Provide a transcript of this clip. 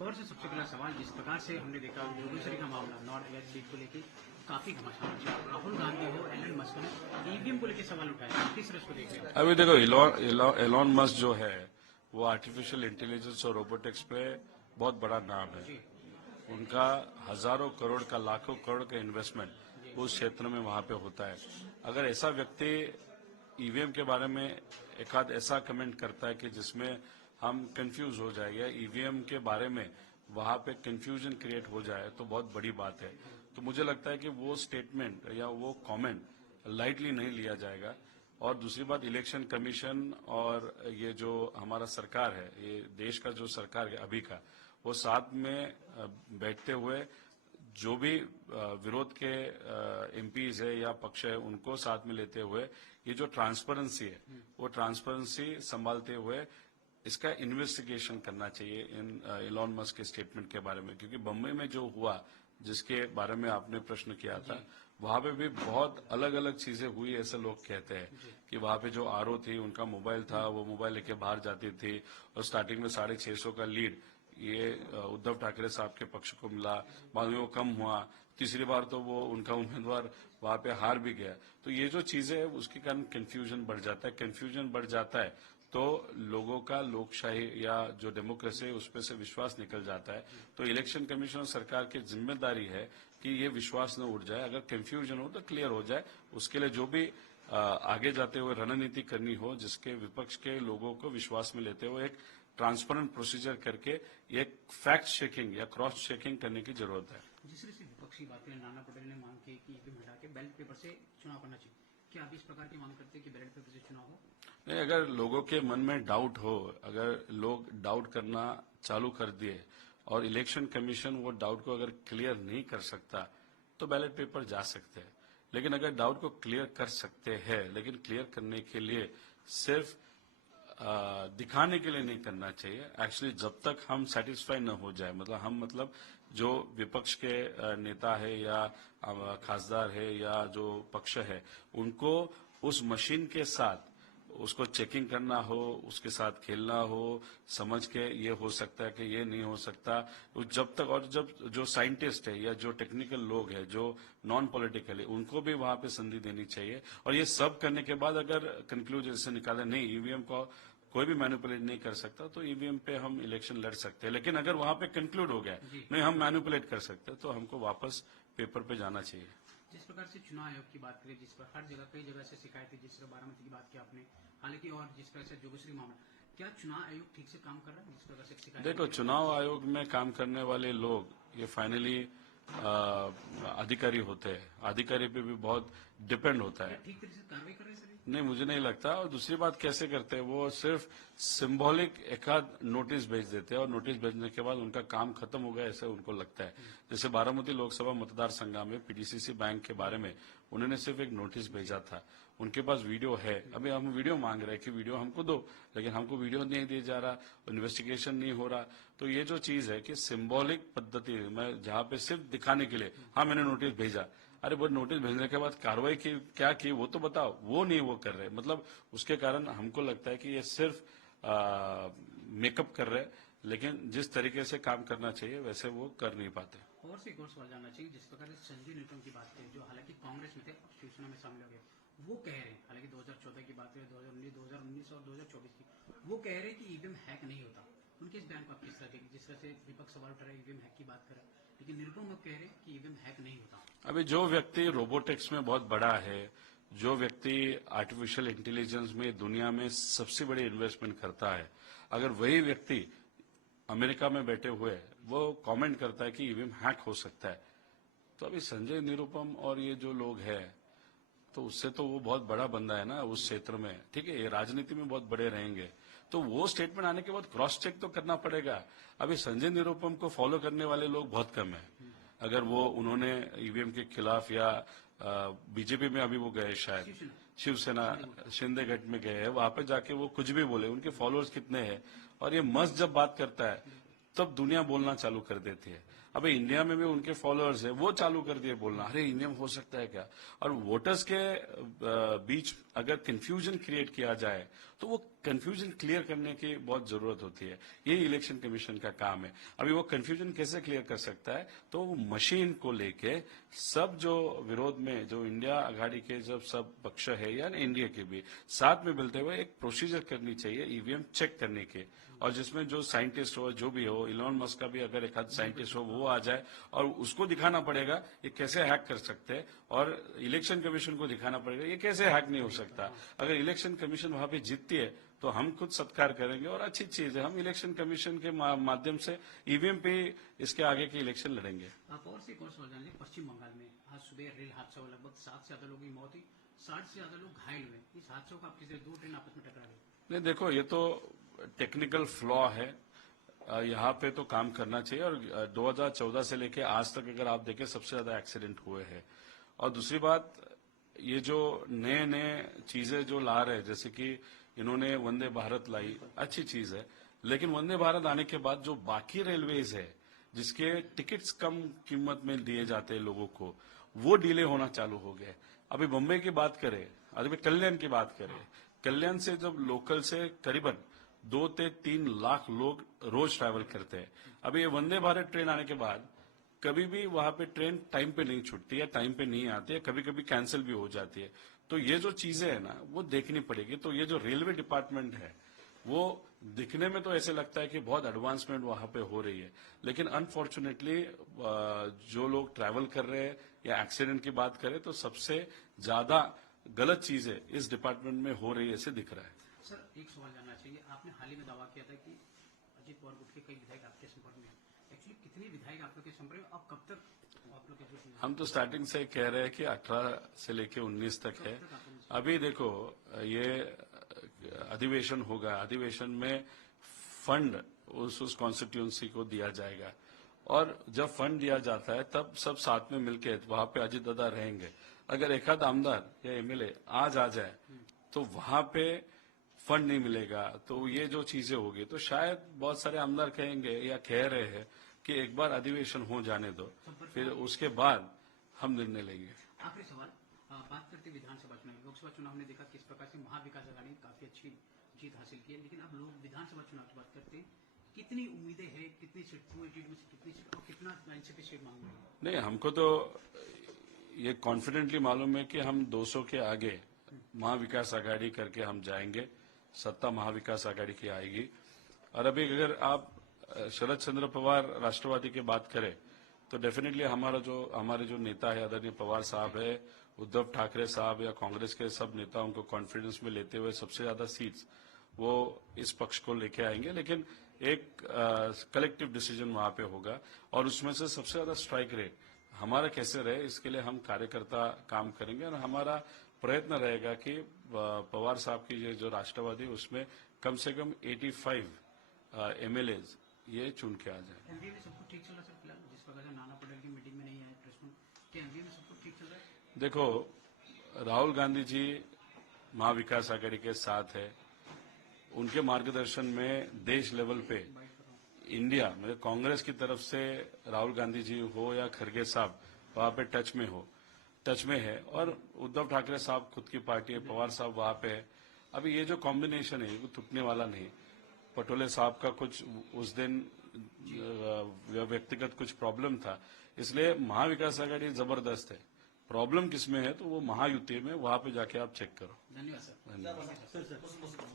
और से सबसे पहला सवाल, जिस प्रकार से हमने देखा जोगेश्वरी का मामला नॉर्थ वेस्ट बीट को लेकर काफी घमासान मचा, राहुल गांधी हो एलन मस्क ने ईवीएम को लेकर सवाल उठाया, किस तरह उसको देख रहे हैं? अभी देखो एलॉन मस्क जो है वो आर्टिफिशियल इंटेलिजेंस और रोबोटिक्स पे बहुत बड़ा नाम है। उनका हजारों करोड़ का लाखों करोड़ का इन्वेस्टमेंट उस क्षेत्र में वहां पे होता है। अगर ऐसा व्यक्ति ईवीएम के बारे में एक आध ऐसा कमेंट करता है कि जिसमें हम कंफ्यूज हो जाएगा, ईवीएम के बारे में वहां पे कंफ्यूजन क्रिएट हो जाए, तो बहुत बड़ी बात है। तो मुझे लगता है कि वो स्टेटमेंट या वो कमेंट लाइटली नहीं लिया जाएगा। और दूसरी बात, इलेक्शन कमीशन और ये जो हमारा सरकार है, ये देश का जो सरकार है अभी का, वो साथ में बैठते हुए जो भी विरोध के एमपीज है या पक्ष है उनको साथ में लेते हुए ये जो ट्रांसपेरेंसी है वो ट्रांसपेरेंसी संभालते हुए इसका इन्वेस्टिगेशन करना चाहिए इन एलॉन मस्क के स्टेटमेंट के बारे में। क्योंकि बम्बई में जो हुआ, जिसके बारे में आपने प्रश्न किया था, वहां पे भी बहुत अलग अलग चीजें हुई, ऐसे लोग कहते हैं कि वहां पे जो आरओ थी, उनका मोबाइल था, वो मोबाइल लेके बाहर जाती थी और स्टार्टिंग में 650 का लीड ये उद्धव ठाकरे साहब के पक्ष को मिला, बाद में वो कम हुआ, तीसरी बार तो वो उनका उम्मीदवार वहां पे हार भी गया। तो ये जो चीजें है उसके कारण कंफ्यूजन बढ़ जाता है। कंफ्यूजन बढ़ जाता है तो लोगों का लोकशाही या जो डेमोक्रेसी है उस पर से विश्वास निकल जाता है। तो इलेक्शन कमीशन और सरकार की जिम्मेदारी है कि ये विश्वास न उठ जाए। अगर कंफ्यूजन हो तो क्लियर हो जाए। उसके लिए जो भी आगे जाते हुए रणनीति करनी हो, जिसके विपक्ष के लोगों को विश्वास में लेते हुए एक ट्रांसपेरेंट प्रोसीजर करके एक फैक्ट चेकिंग या क्रॉस चेकिंग करने की जरूरत है। जिस तरह से विपक्षी बात करें, नाना पटेल ने मांग की कि ईवीएम हटा के बैलेट पेपर से चुनाव करना चाहिए, क्या आप इस प्रकार की मांग करते हैं कि बैलेट पेपर से चुनाव हो? नहीं, अगर लोगों के मन में डाउट हो, अगर लोग डाउट करना चालू कर दिए और इलेक्शन कमीशन वो डाउट को अगर क्लियर नहीं कर सकता तो बैलेट पेपर जा सकते हैं। लेकिन अगर डाउट को क्लियर कर सकते हैं, लेकिन क्लियर करने के लिए सिर्फ दिखाने के लिए नहीं करना चाहिए। एक्चुअली जब तक हम सेटिस्फाई न हो जाए, मतलब जो विपक्ष के नेता है या खासदार है या जो पक्ष है, उनको उस मशीन के साथ उसको चेकिंग करना हो, उसके साथ खेलना हो, समझ के ये हो सकता है कि ये नहीं हो सकता, जब तक, और जब जो साइंटिस्ट है या जो टेक्निकल लोग है जो नॉन पॉलिटिकल है, उनको भी वहां पे संधि देनी चाहिए। और ये सब करने के बाद अगर कंक्लूजन से निकाले नहीं ईवीएम को कोई भी मैनिपुलेट नहीं कर सकता, तो ईवीएम पे हम इलेक्शन लड़ सकते हैं। लेकिन अगर वहां पे कंक्लूड हो गया नहीं हम मैनिपुलेट कर सकते, तो हमको वापस पेपर पे जाना चाहिए। जिस प्रकार से चुनाव आयोग की बात करें, जिस पर हर जगह कई जगह से शिकायत है, जिस तरह बारामती की बात की आपने, हालांकि और जिस प्रकार से जोगेश्वरी मामला, क्या चुनाव आयोग ठीक से काम कर रहा है? जिस प्रकार से शिकायत, देखो, चुनाव आयोग में काम करने वाले लोग ये फाइनली अधिकारी होते हैं। अधिकारी पे भी बहुत डिपेंड होता है। ठीक तरीके से कार्रवाई कर रहे हैं? नहीं, मुझे नहीं लगता। और दूसरी बात, कैसे करते हैं वो, सिर्फ सिंबॉलिक एक आध नोटिस भेज देते हैं और नोटिस भेजने के बाद उनका काम खत्म हो गया ऐसे उनको लगता है। जैसे बारामती लोकसभा मतदार संघ में पीडीसीसी बैंक के बारे में उन्होंने सिर्फ एक नोटिस भेजा था। उनके पास वीडियो है, अभी हम वीडियो मांग रहे हैं कि वीडियो हमको दो, लेकिन हमको वीडियो नहीं दिया जा रहा, इन्वेस्टिगेशन नहीं हो रहा। तो ये जो चीज है कि सिंबॉलिक पद्धति में जहां पे सिर्फ दिखाने के लिए हाँ मैंने नोटिस भेजा, अरे वो नोटिस भेजने के बाद कार्रवाई की क्या की वो तो बताओ, वो नहीं वो कर रहे। मतलब उसके कारण हमको लगता है कि ये सिर्फ मेकअप कर रहे, लेकिन जिस तरीके से काम करना चाहिए वैसे वो कर नहीं पाते। और से एक और सवाल जानना चाहिए, जिस प्रकार से संजय निरुपम की बात करें, जो हालांकि कांग्रेस में थे, शिवसेना में शामिल हो गए, वो कह रहे हैं, हालांकि 2014 की बात करें, 2019 और 2024 की, वो कह रहे हैं कि ईवीएम हैक नहीं होता। उनके इस बयान को आप किस तरह देखें? जिस तरह से विपक्ष सवाल उठा रहे ईवीएम हैक की बात कर रहे, लेकिन निरुपम अब कह रहे हैं कि ईवीएम हैक नहीं होता। अभी जो व्यक्ति रोबोटिक्स में बहुत बड़ा है, जो व्यक्ति आर्टिफिशियल इंटेलिजेंस में दुनिया में सबसे बड़ी इन्वेस्टमेंट करता है, अगर वही व्यक्ति अमेरिका में बैठे हुए वो कमेंट करता है कि ईवीएम हैक हो सकता है, तो अभी संजय निरुपम और ये जो लोग हैं, तो उससे तो वो बहुत बड़ा बंदा है ना उस क्षेत्र में, ठीक है, ये राजनीति में बहुत बड़े रहेंगे। तो वो स्टेटमेंट आने के बाद क्रॉस चेक तो करना पड़ेगा। अभी संजय निरुपम को फॉलो करने वाले लोग बहुत कम है। अगर वो उन्होंने ईवीएम के खिलाफ या बीजेपी में अभी वो गए, शायद शिवसेना शिंदे गठ में गए हैं, वहां पे जाके वो कुछ भी बोले, उनके फॉलोअर्स कितने हैं। और ये मस्त जब बात करता है तब दुनिया बोलना चालू कर देती है। अबे इंडिया में भी उनके फॉलोअर्स है, वो चालू कर दिए बोलना, अरे ईवीएम हो सकता है क्या। और वोटर्स के बीच अगर कंफ्यूजन क्रिएट किया जाए तो वो कंफ्यूजन क्लियर करने की बहुत जरूरत होती है। यही इलेक्शन कमीशन का काम है। अभी वो कंफ्यूजन कैसे क्लियर कर सकता है? तो वो मशीन को लेके सब जो विरोध में जो इंडिया आघाड़ी के जब सब पक्ष है या एनडीए के भी साथ में मिलते हुए एक प्रोसीजर करनी चाहिए ईवीएम चेक करने के, और जिसमें जो साइंटिस्ट हो जो भी हो, इलॉन मस्क का भी अगर एक आध साइंटिस्ट हो वो आ जाए और उसको दिखाना पड़ेगा ये कैसे हैक कर सकते हैं, और इलेक्शन कमीशन को दिखाना पड़ेगा ये कैसे हैक नहीं हो सकता। अगर इलेक्शन कमीशन वहां पे जीतती है तो हम खुद सत्कार करेंगे और अच्छी चीज है, हम इलेक्शन कमीशन के माध्यम से ईवीएम पे इसके आगे के इलेक्शन लड़ेंगे। आप और से एक और सवाल जान लें। पश्चिम बंगाल में आज सुबह रेल हादसा हुआ, लगभग 7 से ज्यादा लोगों की मौत हुई, 60 से ज्यादा लोग घायल हुए। इस हादसे को आप किसी दो ट्रेन आपस में टकरा गई। नहीं देखो, ये तो टेक्निकल फ्लॉ है, यहाँ पे तो काम करना चाहिए। और 2014 से लेके आज तक अगर आप देखें सबसे ज्यादा एक्सीडेंट हुए हैं। और दूसरी बात, ये जो नए नए चीजें जो ला रहे हैं, जैसे कि इन्होंने वंदे भारत लाई, अच्छी चीज है, लेकिन वंदे भारत आने के बाद जो बाकी रेलवेज है जिसके टिकट्स कम कीमत में दिए जाते हैं लोगों को, वो डिले होना चालू हो गए। अभी मुंबई की बात करें, अभी कल्याण की बात करें, कल्याण से जब लोकल से करीबन 2 से 3 लाख लोग रोज ट्रैवल करते हैं। अभी ये वंदे भारत ट्रेन आने के बाद कभी भी वहां पे ट्रेन टाइम पे नहीं छूटती है, टाइम पे नहीं आती है, कभी कभी कैंसिल भी हो जाती है। तो ये जो चीजें है ना वो देखनी पड़ेगी। तो ये जो रेलवे डिपार्टमेंट है वो दिखने में तो ऐसे लगता है कि बहुत एडवांसमेंट वहां पे हो रही है, लेकिन अनफॉर्चुनेटली जो लोग ट्रैवल कर रहे हैं या एक्सीडेंट की बात करें तो सबसे ज्यादा गलत चीजें इस डिपार्टमेंट में हो रही है, ऐसे दिख रहा है। सर एक सवाल जानना चाहिए, आपने हाल ही में दावा किया था कि अजित पवार गुट के कई विधायक आपके संपर्क में हैं। एक्चुअली कितने विधायक आप लोग के संपर्क में, अब कब तक आप लोग के जो हम तो स्टार्टिंग से कह रहे हैं कि 18 से लेके 19 तक है। अभी देखो ये अधिवेशन होगा, अधिवेशन में फंड उस कॉन्स्टिट्यूंसी को दिया जाएगा, और जब फंड दिया जाता है तब सब साथ में मिलके वहां पे अजित दादा रहेंगे। अगर एक आध आमदार या एमएलए आज आ जाए तो वहां पे फंड नहीं मिलेगा, तो ये जो चीजें होगी तो शायद बहुत सारे आमदार कहेंगे या कह रहे हैं कि एक बार अधिवेशन हो जाने दो, फिर उसके बाद हम निर्णय लेंगे। आखिरी सवाल, बात करते विधानसभा चुनाव, लोकसभा चुनाव में देखा किस प्रकार से महाविकास आघाड़ी ने काफी अच्छी जीत हासिल की है, लेकिन अब लोग विधानसभा चुनाव की बात करते हैं, कितनी उम्मीदें हैं, कितनी सीट में से कितनी सीट और कितना एनसीपी सीट मांग रही है? नहीं, हमको तो ये कॉन्फिडेंटली मालूम है कि हम 200 के आगे महाविकास आघाड़ी करके हम जाएंगे, सत्ता महाविकास आघाड़ी की आएगी। और अभी अगर आप शरद चंद्र पवार राष्ट्रवादी की बात करें तो डेफिनेटली हमारे जो नेता है आदरणीय पवार साहब है, उद्धव ठाकरे साहब या कांग्रेस के सब नेताओं को कॉन्फिडेंस में लेते हुए सबसे ज्यादा सीट्स वो इस पक्ष को लेके आएंगे, लेकिन एक कलेक्टिव डिसीजन वहां पे होगा और उसमें से सबसे ज्यादा स्ट्राइक रेट हमारा कैसे रहे इसके लिए हम कार्यकर्ता काम करेंगे। और हमारा प्रयत्न रहेगा कि पवार साहब की ये जो राष्ट्रवादी उसमें कम से कम 85 एमएलए ये चुन के आ जाए। एमपी में सब कुछ ठीक चल रहा है सर फिलहाल, जिस प्रकार से नाना पटेल की मीटिंग में नहीं आए प्रेस में, क्या एमपी में सब कुछ ठीक चल रहा है? देखो, राहुल गांधी जी महाविकास आघाड़ी के साथ है, उनके मार्गदर्शन में देश लेवल पे इंडिया मतलब कांग्रेस की तरफ से राहुल गांधी जी हो या खड़गे साहब वहां पे टच में है, और उद्धव ठाकरे साहब खुद की पार्टी है, पवार साहब वहां पे है। अभी ये जो कॉम्बिनेशन है वो टूटने वाला नहीं। पटोले साहब का कुछ उस दिन व्यक्तिगत कुछ प्रॉब्लम था, इसलिए महाविकास आघाड़ी जबरदस्त है। प्रॉब्लम किसमें है तो वो महायुति में, वहां पे जाके आप चेक करो। धन्यवाद सर। धन्यवाद।